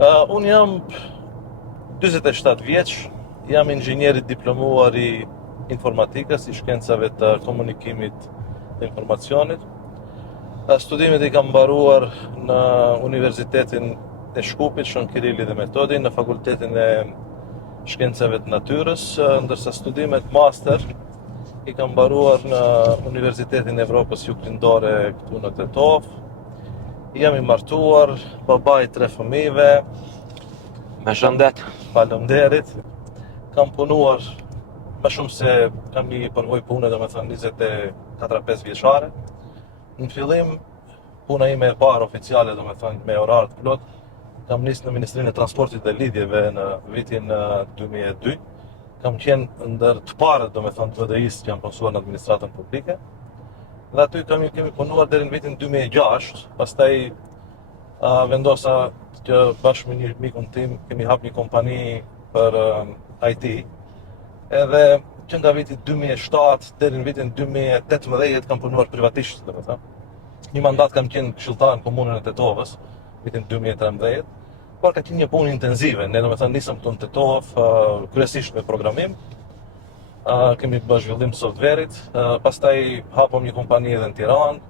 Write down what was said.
Unë jam 47 vjeç, jam inxhinier i diplomuar i informatikës, i shkencave të komunikimit dhe informacionit. Studimet i kam mbaruar në Universitetin e Shkupit, Shën Kirilli dhe Metodi, në Fakultetin e Shkencave të Natyrës, ndërsa studimet master i kam mbaruar në Universitetin e Evropës Juglindore këtu në Tetov. Jam i martuar, baba i 3 fëmijëve. Përshëndet. Faleminderit. Kam punuar më shumë se kam i përvoj pune, domethënë 24-5 vjeçare. Në fillim, puna ime e parë oficiale, domethënë me orar të plot, kam nisë në Ministrinë e Transportit dhe Lidhjeve në vitin 2002. Kam qenë ndër të parët, domethënë të VDI-s që janë punësuar në administratën publike. Dhe aty kemi punuar deri në vitin 2006, pastaj vendosa që bashkë me një mikun tim kemi hap një kompani për IT. Edhe që nga viti 2007 deri në vitin 2018 kam punuar privatisht, domethënë. Një mandat kam qenë këshilltar në komunën e Tetovës, vitin 2013, por ka qenë një punë intenzive. Ne domethënë nisëm këtu në Tetov, kryesisht me programim. Kemi bërë zhvillim softverit, pastaj hapëm një kompani edhe në Tiranë.